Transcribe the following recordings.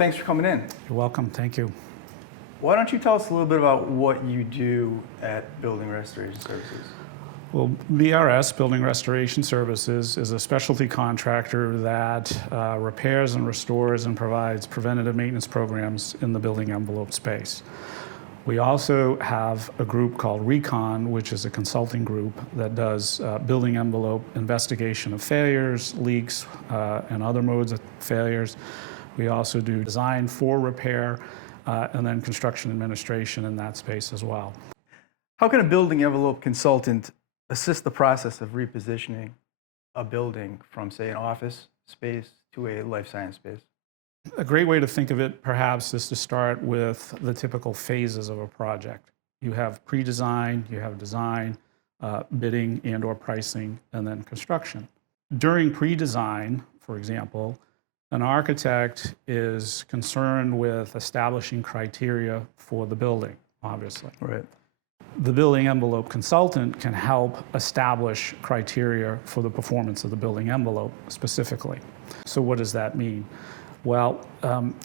thanks for coming in. You're welcome. Thank you. Why don't you tell us a little bit about what you do at Building Restoration Services? Well, BRS, Building Restoration Services, is a specialty contractor that repairs and restores and provides preventative maintenance programs in the building envelope space. We also have a group called Recon, which is a consulting group that does building envelope investigation of failures, leaks, and other modes of failures. We also do design for repair and then construction administration in that space as well. How can a building envelope consultant assist the process of repositioning a building from, say, an office space to a life science space? A great way to think of it, perhaps, is to start with the typical phases of a project. You have pre-design, you have design, bidding and/or pricing, and then construction. During pre-design, for example, an architect is concerned with establishing criteria for the building, obviously. Right. The building envelope consultant can help establish criteria for the performance of the building envelope specifically. So what does that mean? Well,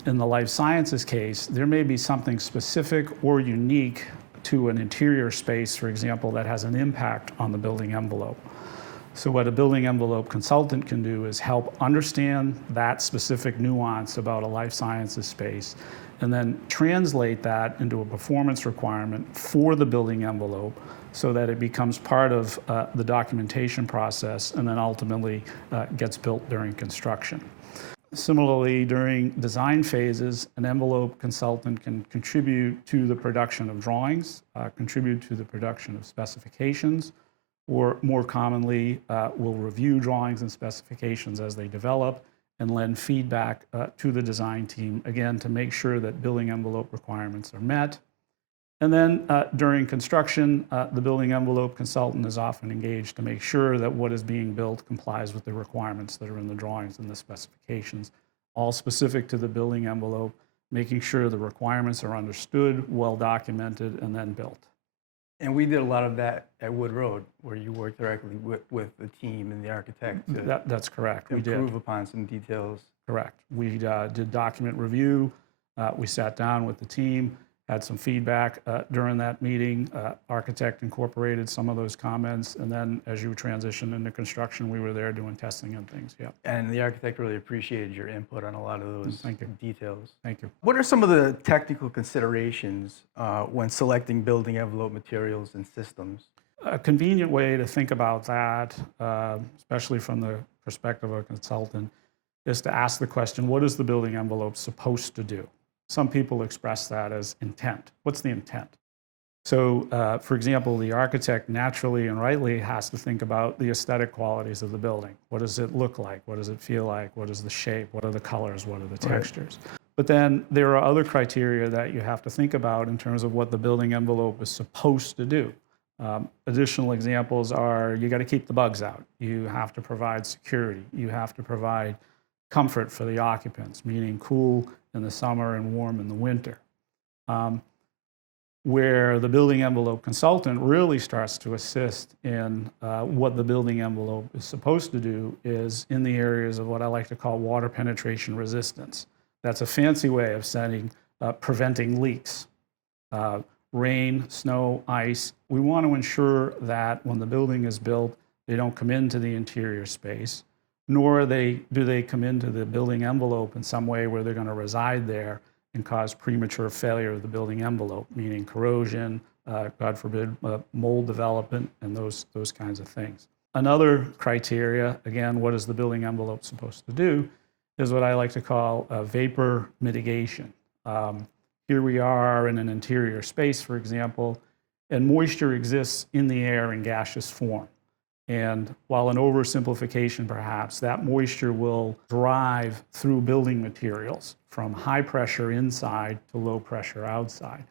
in the life sciences case, there may be something specific or unique to an interior space, for example, that has an impact on the building envelope. So what a building envelope consultant can do is help understand that specific nuance about a life sciences space and then translate that into a performance requirement for the building envelope so that it becomes part of the documentation process and then ultimately gets built during construction. Similarly, during design phases, an envelope consultant can contribute to the production of drawings, contribute to the production of specifications, or more commonly, will review drawings and specifications as they develop and lend feedback to the design team, again, to make sure that building envelope requirements are met. And then during construction, the building envelope consultant is often engaged to make sure that what is being built complies with the requirements that are in the drawings and the specifications, all specific to the building envelope, making sure the requirements are understood, well documented, and then built. And we did a lot of that at Wood Road, where you worked directly with the team and the architect to That's correct. We improve did. upon some details. Correct. We did document review. We sat down with the team, had some feedback during that meeting. Architect incorporated some of those comments, and then as you transitioned into construction, we were there doing testing and things. Yeah. And the architect really appreciated your input on a lot of those details. Thank you. What are some of the technical considerations when selecting building envelope materials and systems? A convenient way to think about that, especially from the perspective of a consultant, is to ask the question, what is the building envelope supposed to do? Some people express that as intent. What's the intent? So, for example, the architect naturally and rightly has to think about the aesthetic qualities of the building. What does it look like? What does it feel like? What is the shape? What are the colors? What are the textures? Right. But then there are other criteria that you have to think about in terms of what the building envelope is supposed to do. Additional examples are you got to keep the bugs out. You have to provide security. You have to provide comfort for the occupants, meaning cool in the summer and warm in the winter. Where the building envelope consultant really starts to assist in what the building envelope is supposed to do is in the areas of what I like to call water penetration resistance. That's a fancy way of saying preventing leaks. Rain, snow, ice. We want to ensure that when the building is built, they don't come into the interior space, nor do they come into the building envelope in some way where they're going to reside there and cause premature failure of the building envelope, meaning corrosion, God forbid, mold development, and those kinds of things. Another criteria, again, what is the building envelope supposed to do, is what I like to call vapor mitigation. Here we are in an interior space, for example, and moisture exists in the air in gaseous form. And while an oversimplification perhaps, that moisture will drive through building materials from high pressure inside to low pressure outside.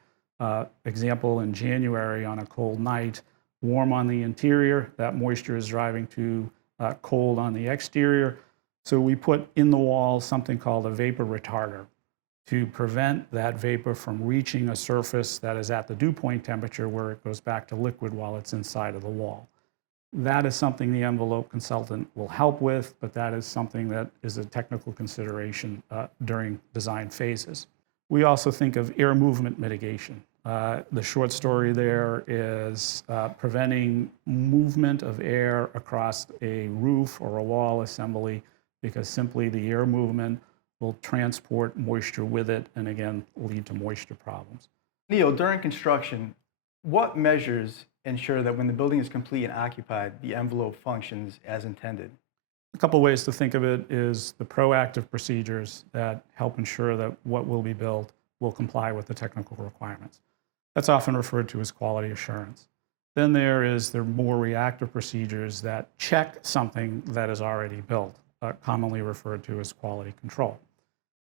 Example, in January on a cold night, warm on the interior, that moisture is driving to cold on the exterior. So we put in the wall something called a vapor retarder to prevent that vapor from reaching a surface that is at the dew point temperature where it goes back to liquid while it's inside of the wall. That is something the envelope consultant will help with, but that is something that is a technical consideration during design phases. We also think of air movement mitigation. The short story there is preventing movement of air across a roof or a wall assembly, because simply the air movement will transport moisture with it and again lead to moisture problems. Neil, during construction, what measures ensure that when the building is complete and occupied, the envelope functions as intended? A couple ways to think of it is the proactive procedures that help ensure that what will be built will comply with the technical requirements. That's often referred to as quality assurance. Then there is the more reactive procedures that check something that is already built, commonly referred to as quality control.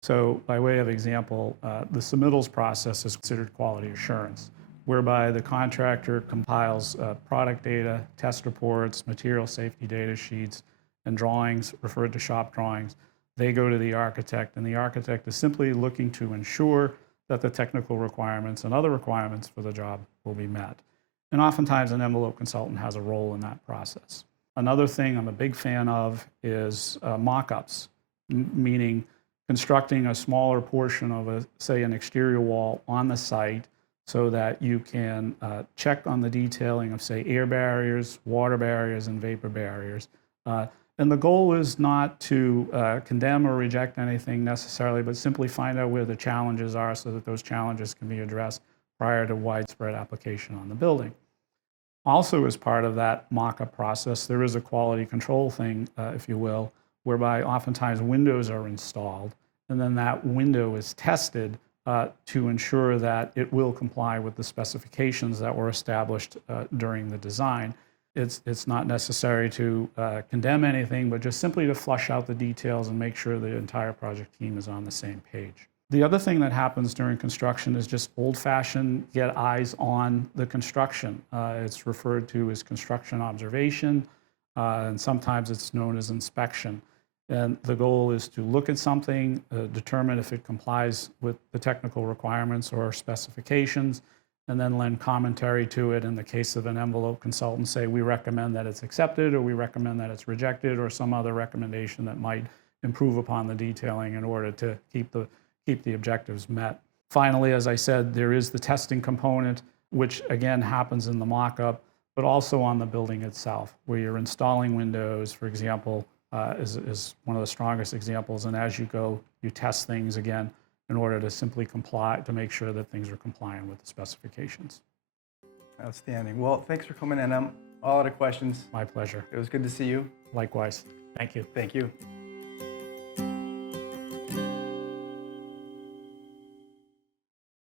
So by way of example, the submittals process is considered quality assurance, whereby the contractor compiles product data, test reports, material safety data sheets, and drawings, referred to shop drawings. They go to the architect, and the architect is simply looking to ensure that the technical requirements and other requirements for the job will be met. And oftentimes an envelope consultant has a role in that process. Another thing I'm a big fan of is mock-ups, meaning constructing a smaller portion of, say, an exterior wall on the site so that you can check on the detailing of, say, air barriers, water barriers, and vapor barriers. And the goal is not to condemn or reject anything necessarily, but simply find out where the challenges are so that those challenges can be addressed prior to widespread application on the building. Also, as part of that mock-up process, there is a quality control thing, if you will, whereby oftentimes windows are installed, and then that window is tested to ensure that it will comply with the specifications that were established during the design. It's not necessary to condemn anything, but just simply to flush out the details and make sure the entire project team is on the same page. The other thing that happens during construction is just old-fashioned get eyes on the construction. It's referred to as construction observation, and sometimes it's known as inspection. And the goal is to look at something, determine if it complies with the technical requirements or specifications, and then lend commentary to it. In the case of an envelope consultant, say we recommend that it's accepted, or we recommend that it's rejected, or some other recommendation that might improve upon the detailing in order to keep the objectives met. Finally, as I said, there is the testing component, which again happens in the mock-up, but also on the building itself, where you're installing windows, for example, is one of the strongest examples. And as you go, you test things again in order to simply comply, to make sure that things are compliant with the specifications. Outstanding. Well, thanks for coming in. I'm all out of questions. My pleasure. It was good to see you. Likewise. Thank you. Thank you.